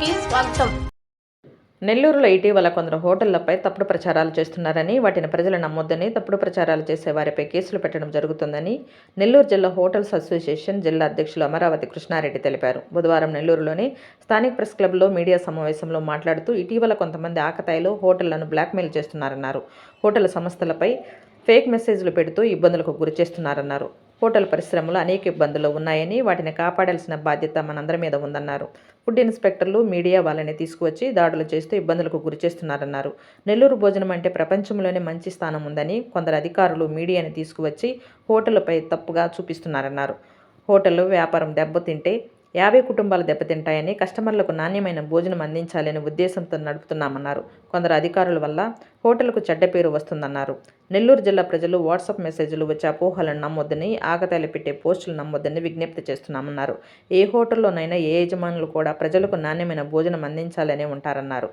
న్యూస్కి స్వాగతం. నెల్లూరులో ఇటీవల కొందరు హోటళ్లపై తప్పుడు ప్రచారాలు చేస్తున్నారని, వాటిని ప్రజలు నమ్మొద్దని, తప్పుడు ప్రచారాలు చేసే వారిపై కేసులు పెట్టడం జరుగుతుందని నెల్లూరు జిల్లా హోటల్స్ అసోసియేషన్ జిల్లా అధ్యక్షులు అమరావతి కృష్ణారెడ్డి తెలిపారు. బుధవారం నెల్లూరులోని స్థానిక ప్రెస్ క్లబ్లో మీడియా సమావేశంలో మాట్లాడుతూ, ఇటీవల కొంతమంది ఆకతాయిలు హోటళ్లను బ్లాక్మెయిల్ చేస్తున్నారన్నారు. హోటల్ సంస్థలపై ఫేక్ మెసేజ్లు పెడుతూ ఇబ్బందులకు గురిచేస్తున్నారన్నారు. హోటల్ పరిశ్రమలో అనేక ఇబ్బందులు ఉన్నాయని, వాటిని కాపాడాల్సిన బాధ్యత మనందరి మీద ఉందన్నారు. ఫుడ్ ఇన్స్పెక్టర్లు, మీడియా వాళ్ళని తీసుకువచ్చి దాడులు చేస్తూ ఇబ్బందులకు గురిచేస్తున్నారన్నారు. నెల్లూరు భోజనం అంటే ప్రపంచంలోనే మంచి స్థానం ఉందని కొందరు అధికారులు మీడియాని తీసుకువచ్చి హోటళ్లపై తప్పుగా చూపిస్తున్నారన్నారు. హోటల్ వ్యాపారం దెబ్బతింటే 50 కుటుంబాలు దెబ్బతింటాయని, కస్టమర్లకు నాణ్యమైన భోజనం అందించాలనే ఉద్దేశంతో నడుపుతున్నామన్నారు. కొందరు అధికారుల వల్ల హోటల్కు చెడ్డ పేరు వస్తుందన్నారు. నెల్లూరు జిల్లా ప్రజలు వాట్సాప్ మెసేజ్లు వచ్చే అపోహలను నమ్మొద్దని, ఆకతాయిలు పెట్టే పోస్టులు నమ్మొద్దని విజ్ఞప్తి చేస్తున్నామన్నారు. ఏ హోటల్లోనైనా ఏ యజమానులు కూడా ప్రజలకు నాణ్యమైన భోజనం అందించాలనే ఉంటారన్నారు.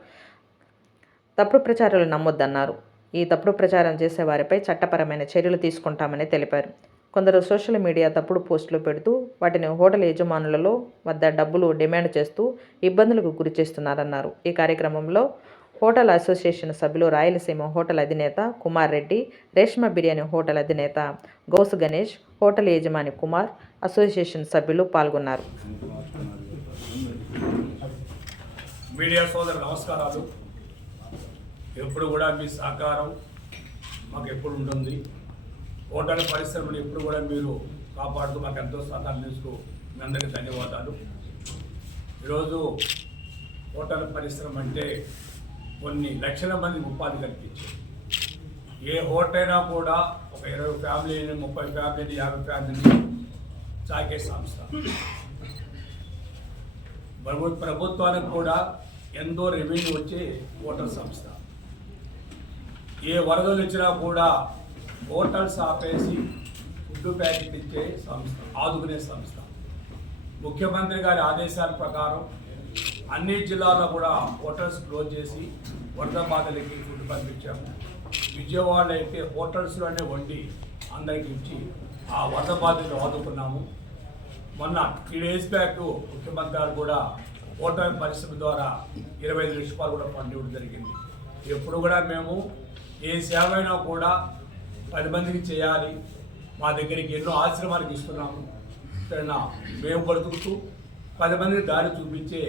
తప్పుడు ప్రచారాలు నమ్మొద్దన్నారు. ఈ తప్పుడు ప్రచారం చేసే వారిపై చట్టపరమైన చర్యలు తీసుకుంటామని తెలిపారు. కొందరు సోషల్ మీడియా తప్పుడు పోస్టులు పెడుతూ వాటిని హోటల్ యజమానులలో వద్ద డబ్బులు డిమాండ్ చేస్తూ ఇబ్బందులకు గురి చేస్తున్నారన్నారు. ఈ కార్యక్రమంలో హోటల్ అసోసియేషన్ సభ్యులు రాయలసీమ హోటల్ అధినేత కుమార్ రెడ్డి, రేష్మ బిర్యానీ హోటల్ అధినేత గౌస్ గణేష్, హోటల్ యజమాని కుమార్, అసోసియేషన్ సభ్యులు పాల్గొన్నారు. మీడియా సోదరు నమస్కారాలు. ఎప్పుడు కూడా మీ సహకారం మాకు ఎప్పుడు ఉంటుంది. హోటల్ పరిశ్రమను ఎప్పుడు కూడా మీరు కాపాడుతూ మాకు ఎంతో సహకారం చేస్తూ మీ అందరికీ ధన్యవాదాలు. ఈరోజు హోటల్ పరిశ్రమ అంటే కొన్ని లక్షల మందికి ఉపాధి కల్పించారు. ఏ హోటల్ అయినా కూడా ఒక 20 ఫ్యామిలీని, 30 ఫ్యామిలీని, 50 ఫ్యామిలీని సాకే సంస్థ. ప్రభుత్వానికి కూడా ఎంతో రెవెన్యూ వచ్చే హోటల్ సంస్థ. ఏ వరదలు వచ్చినా కూడా హోటల్స్ ఆపేసి ఫుడ్ ప్యాకెట్ ఇచ్చే సంస్థ, ఆదుకునే సంస్థ. ముఖ్యమంత్రి గారి ఆదేశాల ప్రకారం అన్ని జిల్లాల్లో కూడా హోటల్స్ క్లోజ్ చేసి వరద బాధలకి ఫుడ్ పంపించాము. విజయవాడలో అయితే హోటల్స్లోనే వండి అందరికి ఇచ్చి ఆ వరద బాధలు ఆదుకున్నాము. మొన్న 3 days బ్యాక్ ముఖ్యమంత్రి గారు కూడా హోటల్ పరిశ్రమ ద్వారా 25 లక్షల రూపాయలు కూడా ఫండ్ ఇవ్వడం జరిగింది. ఎప్పుడు కూడా మేము ఏ సేవ అయినా కూడా 10 మందికి చేయాలి. మా దగ్గరికి ఎన్నో ఆశ్రమాలకు ఇస్తున్నాము. మేము బ్రతుకుతూ 10 మందికి దారి చూపించే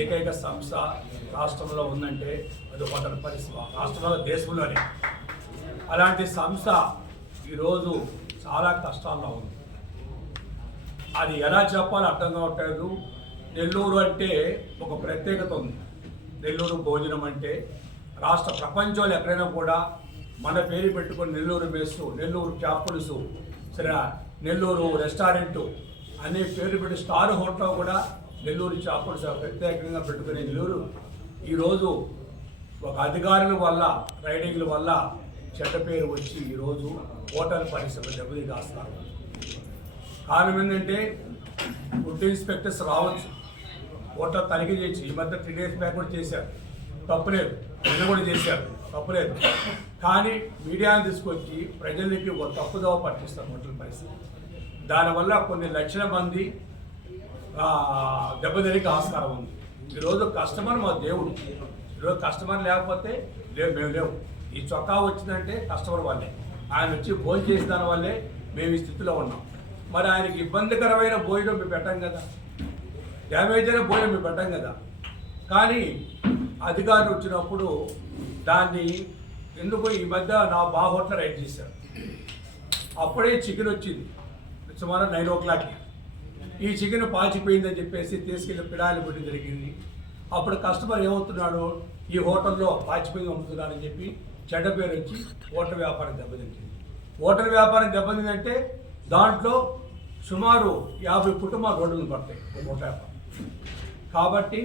ఏకైక సంస్థ రాష్ట్రంలో ఉందంటే అది హోటల్ పరిశ్రమ. రాష్ట్రంలో, దేశంలోనే. అలాంటి సంస్థ ఈరోజు చాలా కష్టాల్లో ఉంది. అది ఎలా చెప్పాలో అర్థం కావట్లేదు. నెల్లూరు అంటే ఒక ప్రత్యేకత ఉంది. నెల్లూరు భోజనం అంటే రాష్ట్ర ప్రపంచంలో ఎక్కడైనా కూడా మన పేరు పెట్టుకొని నెల్లూరు మెస్సు, నెల్లూరు చాపులుసు, సరే నెల్లూరు రెస్టారెంటు అనే పేరు పెట్టి స్టార్ హోటల్ కూడా నెల్లూరు చాపులుసు ప్రత్యేకంగా పెట్టుకునే నెల్లూరు ఈరోజు ఒక అధికారుల వల్ల, రైడింగ్ల వల్ల చెడ్డ పేరు వచ్చి ఈరోజు హోటల్ పరిశ్రమ దెబ్బతి కాస్తారు. కారణం ఏంటంటే ఫుడ్ ఇన్స్పెక్టర్స్ రావచ్చు, హోటల్ తనిఖీ చేయొచ్చు. ఈ మధ్య 3 days బ్యాక్ కూడా చేశారు, తప్పులేదు. నిన్న కూడా చేశారు, తప్పులేదు. కానీ మీడియాని తీసుకొచ్చి ప్రజలకి ఒక తప్పుదోవ పట్టిస్తారు హోటల్ పరిస్థితి. దానివల్ల కొన్ని లక్షల మంది దెబ్బతినికి ఆస్కారం ఉంది. ఈరోజు కస్టమర్ మా దేవుడు. ఈరోజు కస్టమర్ లేకపోతే మేము లేవు. ఈ చొక్కా వచ్చిందంటే కస్టమర్ వాళ్ళే. ఆయన వచ్చి భోజనం చేసిన దాని వల్లే మేము ఈ స్థితిలో ఉన్నాం. మరి ఆయనకి ఇబ్బందికరమైన భోజనం మేము పెట్టాం కదా, డ్యామేజ్ అయిన భోజనం మేము పెట్టాం కదా. కానీ అధికారులు వచ్చినప్పుడు దాన్ని ఎందుకు ఈ మధ్య నా హోటల్ రైడ్ చేశారు. అప్పుడే చికెన్ వచ్చింది సుమారు 9 o'clock. ఈ చికెన్ పాచిపోయిందని చెప్పేసి తీసుకెళ్ళి పిడాయిలు పెట్టి జరిగింది. అప్పుడు కస్టమర్ ఏమవుతున్నాడు, ఈ హోటల్లో పాచిపోయింది అమ్ముతున్నాడని చెప్పి చెడ్డ పేరు వచ్చి హోటల్ వ్యాపారం దెబ్బతింటుంది. హోటల్ వ్యాపారం దెబ్బతిందంటే దాంట్లో సుమారు 50 కుటుంబాలు రోడ్డును పడతాయి హోటల్ వ్యాపారం. కాబట్టి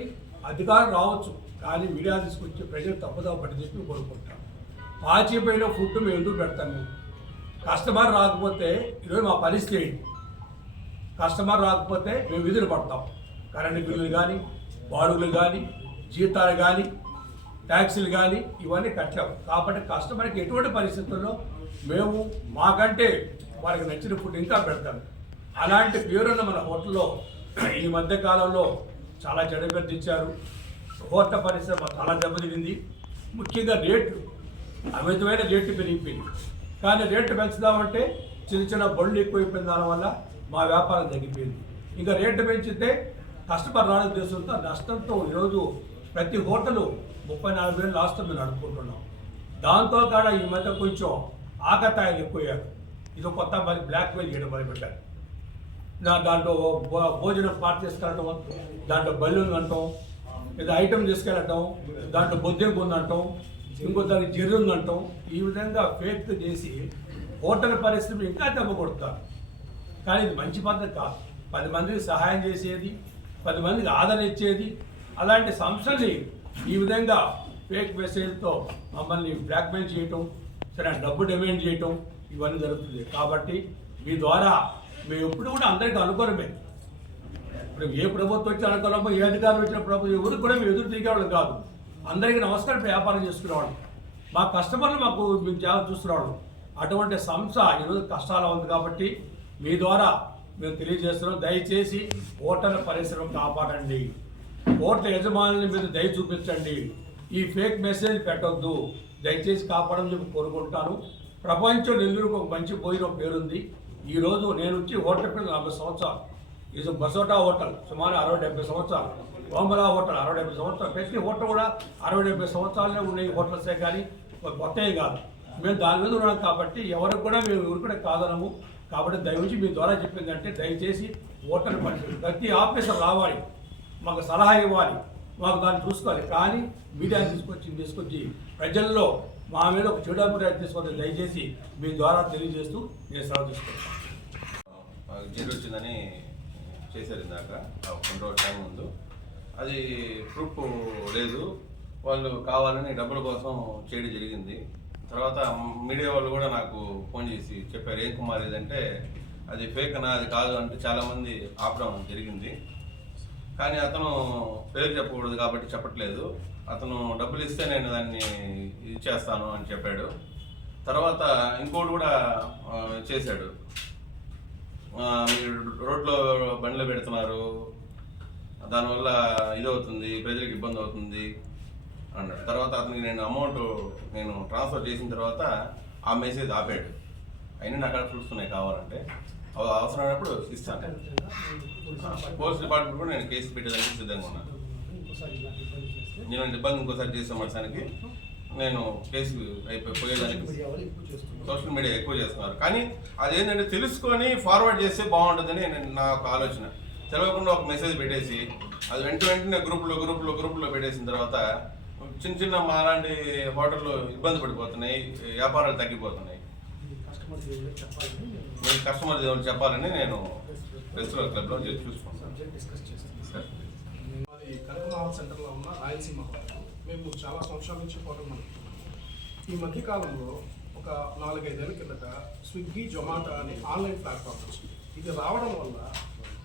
అధికారులు రావచ్చు, కానీ మీడియా తీసుకొచ్చి ప్రజలు తప్పుదోవ పట్టి చెప్పి కోరుకుంటాం. పాచిపోయిన ఫుడ్ మేము ఎందుకు పెడతాము? కస్టమర్ రాకపోతే ఈరోజు మా పరిస్థితి ఏంటి? కస్టమర్ రాకపోతే మేము విధులు పడతాం. కరెంటు బిల్లులు కానీ, బాడుగులు కానీ, జీతాలు కానీ, ట్యాక్సీలు కానీ ఇవన్నీ కట్టాము. కాబట్టి కస్టమర్కి ఎటువంటి పరిస్థితుల్లో మేము మాకంటే వారికి నచ్చిన ఫుడ్ ఇంకా పెడతాం. అలాంటి పేరున్న మన హోటల్లో ఈ మధ్య కాలంలో చాలా చెడ్డ పేరు తెచ్చారు. హోటల్ పరిశ్రమ చాలా దెబ్బతింది. ముఖ్యంగా రేట్లు, అమితమైన రేట్లు పెరిగిపోయింది. కానీ రేట్లు పెంచుదామంటే చిన్న చిన్న బళ్ళు ఎక్కువైపోయిన దానివల్ల మా వ్యాపారం తగ్గిపోయింది. ఇంకా రేట్లు పెంచితే కస్టమర్ రాని ఉద్దేశంతో నష్టంతో ఈరోజు ప్రతి హోటలు 30-40 వేలు లాస్ట్తో మేము నడుపుకుంటున్నాం. దాంతో కూడా ఈ మధ్య కొంచెం ఆకతాయిలు ఎక్కువయ్యారు. ఇది కొత్త బ్లాక్ మెయిల్ చేయడం మొదలుపెట్టారు. దాంట్లో భోజనం పార్టీ తీసుకెళ్ళటం, దాంట్లో బెలూన్ అంటాం, ఏదో ఐటమ్ తీసుకెళ్ళటం, దాంట్లో బొద్దెంకు ఉందంటాం, ఇంకో దానికి జెర్రీ ఉందంటాం. ఈ విధంగా ఫేక్ చేసి హోటల్ పరిస్థితి ఇంకా దెబ్బకొడతారు. కానీ ఇది మంచి పద్ధతి కాదు. 10 మందికి సహాయం చేసేది, 10 మందికి ఆదరణ ఇచ్చేది, అలాంటి సంస్థని ఈ విధంగా ఫేక్ మెసేజ్తో మమ్మల్ని బ్లాక్మెయిల్ చేయటం, సరే డబ్బు డిమాండ్ చేయటం ఇవన్నీ జరుగుతుంది. కాబట్టి మీ ద్వారా మేము ఎప్పుడు కూడా అందరికీ అనుకూలమే. ఇప్పుడు ఏ ప్రభుత్వం వచ్చి అనుకూలమో, ఏ అధికారులు వచ్చిన ప్రభుత్వం ఎవరికి కూడా మేము ఎదురు తిరిగేవాళ్ళం కాదు. అందరికీ నమస్కారం వ్యాపారం చేసుకునేవాళ్ళం. మా కస్టమర్లు మేము జాగ్రత్త చూస్తున్నాడు. అటువంటి సంస్థ ఈరోజు కష్టాలు ఉంది. కాబట్టి మీ ద్వారా మేము తెలియజేస్తున్నాం, దయచేసి హోటల్ పరిశ్రమ కాపాడండి, హోటల్ యజమానుల మీద దయ చూపించండి, ఈ ఫేక్ మెసేజ్ పెట్టొద్దు, దయచేసి కాపాడని చెప్పి కోరుకుంటాను. ప్రపంచం నెల్లూరుకు ఒక మంచి భోజనం పేరుంది. ఈరోజు నేను వచ్చి హోటల్ పేరు 40 సంవత్సరాలు. ఇది బసోటా హోటల్ సుమారు 60-70 సంవత్సరాలు, ఓంబలా హోటల్ 60-70 సంవత్సరాలు, ప్రతి హోటల్ కూడా 60-70 సంవత్సరాలనే ఉన్నాయి హోటల్సే, కానీ కొత్తవి కాదు. మేము దాని మీద ఉన్నాం. కాబట్టి ఎవరికి కూడా మేము ఎవరు కూడా కాదనము. కాబట్టి దయవుంచి మీ ద్వారా చెప్పిందంటే దయచేసి హోటల్ పరిస్థితి ప్రతి ఆఫీసర్ రావాలి, మాకు సలహా ఇవ్వాలి, మాకు దాన్ని చూసుకోవాలి. కానీ మీడియాని తీసుకొచ్చి ప్రజల్లో మా మీద ఒక చెడు అభిప్రాయం తీసుకొని దయచేసి మీ ద్వారా తెలియజేస్తూ నేను సెలవు తీసుకుంటాను. జీరో వచ్చిందని చేశారు ఇందాక కొన్ని రోజుల టైం ముందు. అది ప్రూఫ్ లేదు, వాళ్ళు కావాలని డబ్బుల కోసం చేయడం జరిగింది. తర్వాత మీడియా వాళ్ళు కూడా నాకు ఫోన్ చేసి చెప్పారు, ఏం కుమార్ ఇదంటే అది ఫేక్ అన్నా, అది కాదు అంటే చాలామంది ఆపడం జరిగింది. కానీ అతను పేరు చెప్పకూడదు కాబట్టి చెప్పట్లేదు. అతను డబ్బులు ఇస్తే నేను దాన్ని ఇచ్చేస్తాను అని చెప్పాడు. తర్వాత ఇంకోటి కూడా చేశాడు, మీరు రోడ్లో బండ్లు పెడుతున్నారు, దానివల్ల ఇదవుతుంది, ప్రజలకు ఇబ్బంది అవుతుంది అన్నాడు. తర్వాత అతనికి నేను అమౌంట్ ట్రాన్స్ఫర్ చేసిన తర్వాత ఆ మెసేజ్ ఆపాడు. అయినా నాకు అక్కడ చూస్తున్నాయి, కావాలంటే అవసరమైనప్పుడు ఇస్తాను. పోలీస్ డిపార్ట్మెంట్ కూడా నేను కేసు పెట్టేదానికి సిద్ధంగా ఉన్నాను. నేను ఇబ్బంది ఇంకోసారి చేసే మనిషానికి నేను కేసు పోయేదానికి సోషల్ మీడియా ఎక్కువ చేస్తున్నారు. కానీ అదేంటంటే తెలుసుకొని ఫార్వర్డ్ చేస్తే బాగుంటుందని నా ఒక ఆలోచన. తెలియకుండా ఒక మెసేజ్ పెట్టేసి అది వెంటనే గ్రూప్లో పెట్టేసిన తర్వాత చిన్న మాలాంటి హోటల్లో ఇబ్బంది పడిపోతున్నాయి, వ్యాపారాలు తగ్గిపోతున్నాయి. కస్టమర్ దేవుడు చెప్పాలని నేను రెస్టారెంట్ క్లబ్లో చూసుకుంటాను. మాది కనకమహల్ సెంటర్లో ఉన్న రాయలసీమ హోటల్. మేము చాలా సంవత్సరాల నుంచి హోటల్ నడుపుతున్నాం. ఈ మధ్యకాలంలో ఒక 4-5 ఏళ్ళ కిందట స్విగ్గీ, జొమాటో అనే ఆన్లైన్ ప్లాట్ఫామ్ వచ్చింది. ఇది రావడం వల్ల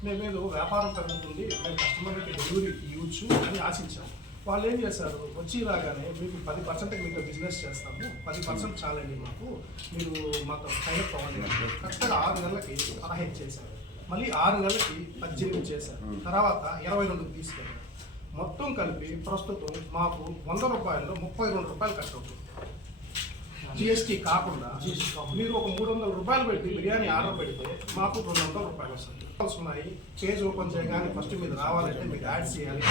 మేమేదో వ్యాపారం పెరుగుతుంది, మేము కస్టమర్లకి డెలివరీ ఇవ్వచ్చు అని ఆశించాము. వాళ్ళు ఏం చేశారు, వచ్చి రాగానే మీకు 10% మీకు బిజినెస్ చేస్తాము, 10% చాలండి మాకు, మీరు మాకు టైప్ అవ్వండి. కరెక్ట్గా 6 నెలలకి 15 చేశారు, మళ్ళీ 6 నెలలకి 18 చేశారు, తర్వాత 22 తీసుకెళ్ళారు. మొత్తం కలిపి ప్రస్తుతం మాకు 100 రూపాయల్లో 32 రూపాయలు కట్ అవుతుంది. జిఎస్టీ కాకుండా మీరు ఒక 300 రూపాయలు పెట్టి బిర్యానీ ఆర్డర్ పెడితే మాకు 200 రూపాయలు వస్తుంది. ఉన్నాయి, పేజ్ ఓపెన్ చేయగానే ఫస్ట్ మీరు రావాలంటే మీకు యాడ్స్ చేయాలి.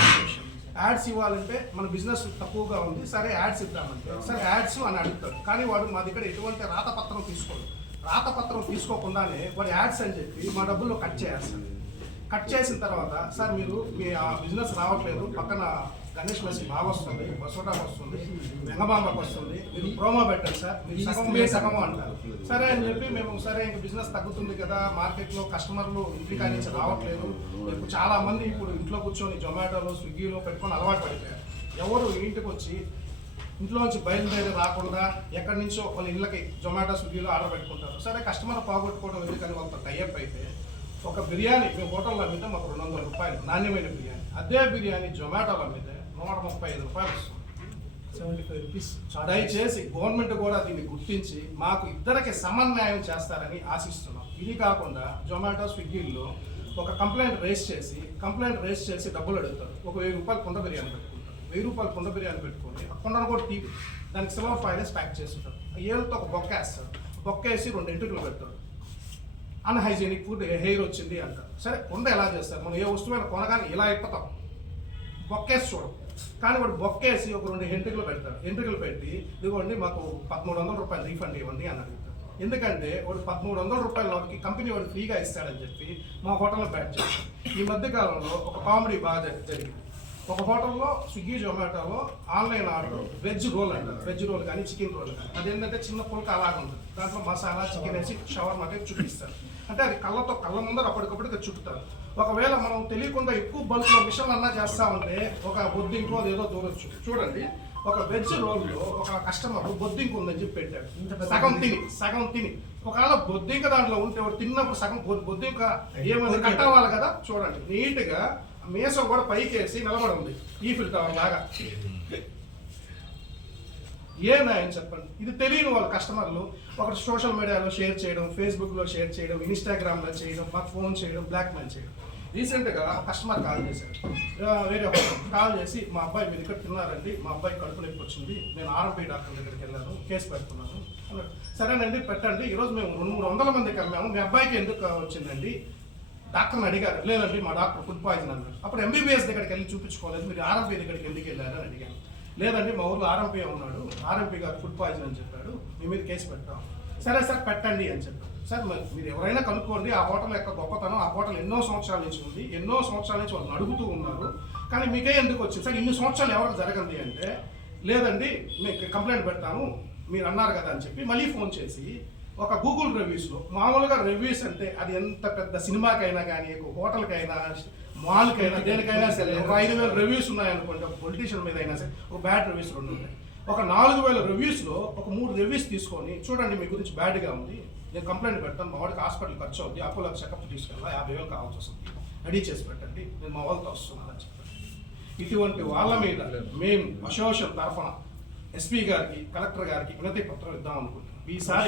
యాడ్స్ ఇవ్వాలంటే మన బిజినెస్ తక్కువగా ఉంది, సరే యాడ్స్ ఇద్దామంటే సరే యాడ్స్ అని అడుగుతాడు. కానీ వాడు మా దగ్గర ఎటువంటి రాతపత్రం తీసుకోడు. రాతపత్రం తీసుకోకుండానే వాడు యాడ్స్ అని చెప్పి మా డబ్బుల్లో కట్ చేస్తాడు. కట్ చేసిన తర్వాత సార్ మీరు మీ ఆ బిజినెస్ రావట్లేదు, పక్కన గణేష్ మెస్సి బాగా వస్తుంది, బసోటాకు వస్తుంది, వెంగబాంబకు వస్తుంది, మీరు ప్రోమో పెట్టండి సార్, మీరు సగం అంటారు. సరే అని చెప్పి మేము సరే ఇంక బిజినెస్ తగ్గుతుంది కదా, మార్కెట్లో కస్టమర్లు ఇంటికా నుంచి రావట్లేదు, ఇప్పుడు చాలామంది ఇప్పుడు ఇంట్లో కూర్చొని జొమాటోలో, స్విగ్గీలో పెట్టుకొని అలవాటు పడిపోయారు. ఎవరు ఇంటికి వచ్చి ఇంట్లోంచి బయలుదేరి రాకుండా ఎక్కడి నుంచో వాళ్ళ ఇళ్ళకి జొమాటో, స్విగ్గీలో ఆర్డర్ పెట్టుకుంటారు. సరే కస్టమర్ పోగొట్టుకోవడం ఎందుకని వాళ్ళతో టైఅప్ అయితే ఒక బిర్యానీ మేము హోటల్లో అమ్మితే మాకు 200 రూపాయలు నాణ్యమైన బిర్యానీ. అదే బిర్యానీ జొమాటోలో అమ్మితే 135 రూపాయలు వస్తుంది, 75 రూపీస్. దయచేసి గవర్నమెంట్ కూడా దీన్ని గుర్తించి మాకు ఇద్దరికి సమన్వయం చేస్తారని ఆశిస్తున్నాం. ఇది కాకుండా జొమాటో, స్విగ్గీల్లో ఒక కంప్లైంట్ రేస్ చేసి డబ్బులు అడుగుతారు. ఒక 1000 రూపాయలు కుండ బిర్యానీ పెట్టుకుంటారు. రూపాయలు కుండ బిర్యానీ పెట్టుకొని ఆ కుండను కూడా తీపి దానికి సిల్వర్ ఫాయిల్ వేసి ప్యాక్ చేస్తుంటారు. ఏళ్ళతో ఒక బొక్క వేస్తాడు, బొక్క వేసి 2 ఎంట్రుకలు పెడతాడు. అన్హైజీనిక్ ఫుడ్, హెయిర్ వచ్చింది అంటారు. సరే కుండ ఎలా చేస్తారు? మనం ఏ వస్తువైనా కొనగానే ఇలా అయిపోతాం, బొక్కేసి చూడం. కానీ వాడు బొక్కేసి ఒక 2 ఎంట్రుకలు పెడతాడు. ఎంట్రుకలు పెట్టి ఇదిగోండి మాకు 1300 రూపాయలు రీఫండ్ ఇవ్వండి అని అడుగుతాడు. ఎందుకంటే వాడు 1300 రూపాయల లోకి కంపెనీ వాడు ఫ్రీగా ఇస్తాడని చెప్పి మా హోటల్లో బ్యాట్ చేస్తాం. ఈ మధ్య కాలంలో ఒక కామెడీ బాగా జరిగింది. ఒక హోటల్లో స్విగ్గీ జొమాటోలో ఆన్లైన్ ఆర్డర్ వెజ్ రోల్ అంటారు. వెజ్ రోల్ కానీ చికెన్ రోల్ కానీ అదేంటంటే చిన్న పుల్క అలాగే ఉంటుంది. దాంట్లో మసాలా చికెన్ వేసి షవర్మా అంటే చుట్టిస్తారు. అంటే అది కళ్ళ ముందర అప్పటికప్పుడు చుట్టుతారు. ఒకవేళ మనం తెలియకుండా ఎక్కువ బల్క్లో మిషన్ అన్నా చేస్తా ఉంటే ఒక బొద్దింకో అదేదో దూరొచ్చు. చూడండి, ఒక వెజ్ రోల్లో ఒక కస్టమర్ బొద్దింక ఉందని చెప్పి పెట్టాడు. సగం తిని ఒకవేళ బొద్దింక దాంట్లో ఉంటే వాడు తిన్నప్పుడు సగం బొద్దింక ఏమైంది కట్ అవ్వాలి కదా. చూడండి, నీట్గా మీసం కూడా పైకేసి నిలబడి ఉంది ఈ ఫిల్టర్ లాగా. ఏనాయని చెప్పండి. ఇది తెలియని వాళ్ళు కస్టమర్లు ఒకటి సోషల్ మీడియాలో షేర్ చేయడం, ఫేస్బుక్లో షేర్ చేయడం, ఇన్స్టాగ్రామ్లో చేయడం, మాకు ఫోన్ చేయడం, బ్లాక్మెయిల్ చేయడం. రీసెంట్గా కస్టమర్ కాల్ చేశాడు. వేరే కాల్ చేసి మా అబ్బాయి మీరు ఇక్కడ తిన్నారండి, మా అబ్బాయి కడుపు నొప్పి వచ్చింది, నేను ఆర్ఎంపీ డాక్టర్ దగ్గరికి వెళ్ళాను, కేసు పెట్టుకున్నాను అన్నాడు. సరేనండి పెట్టండి, ఈరోజు మేము 200-300 మందికి వెళ్ళాము, మీ అబ్బాయికి ఎందుకు వచ్చిందండి? డాక్టర్ని అడిగారు. లేదండి మా డాక్టర్ ఫుడ్ పాయిజన్ అన్నాడు. అప్పుడు ఎంబీబీఎస్ దగ్గరికి వెళ్ళి చూపించుకోలేదు, మీరు ఆర్ఎంపీ దగ్గరికి ఎందుకు వెళ్ళారు అని అడిగాను. లేదండి మా ఊళ్ళో ఆర్ఎంపీ ఉన్నాడు, ఆర్ఎంపీ గారు ఫుడ్ పాయిజన్ అని చెప్పాడు, మీ మీద కేసు పెట్టాం. సరే సార్ పెట్టండి అని చెప్పారు. సార్ మీరు ఎవరైనా కనుక్కోండి, ఆ హోటల్ యొక్క గొప్పతనం, ఆ హోటల్ ఎన్నో సంవత్సరాల నుంచి ఉంది, ఎన్నో సంవత్సరాల నుంచి వాళ్ళు అడుగుతూ ఉన్నారు, కానీ మీకే ఎందుకు వచ్చింది సార్? ఇన్ని సంవత్సరాలు ఎవరికి జరగండి అంటే, లేదండి మీకు కంప్లైంట్ పెడతాను మీరు అన్నారు కదా అని చెప్పి మళ్ళీ ఫోన్ చేసి ఒక గూగుల్ రివ్యూస్లో, మామూలుగా రివ్యూస్ అంటే అది ఎంత పెద్ద సినిమాకైనా కానీ, ఒక హోటల్కైనా, మాల్కైనా, దేనికైనా సరే ఒక 5000 రివ్యూస్ ఉన్నాయనుకోండి, ఒక పొలిటీషియన్ మీద అయినా సరే ఒక బ్యాడ్ రివ్యూస్ 2 ఉంటాయి. ఒక 4000 రివ్యూస్లో ఒక 3 రివ్యూస్ తీసుకొని చూడండి మీ గురించి బ్యాడ్గా ఉంది, నేను కంప్లైంట్ పెడతాను, మా వాడికి హాస్పిటల్ ఖర్చు అవుతుంది, అపోలో చెకప్ తీసుకెళ్ళా 50,000 కావాల్సి వస్తుంది, రెడీ చేసి పెట్టండి, నేను మా వాళ్ళతో వస్తున్నాను అని చెప్పండి. ఇటువంటి వాళ్ళ మీద మేము అసోసియేషన్ తరఫున ఎస్పీ గారికి, కలెక్టర్ గారికి వినతి పత్రం ఇద్దాం అనుకుంటున్నాం. ఈసారి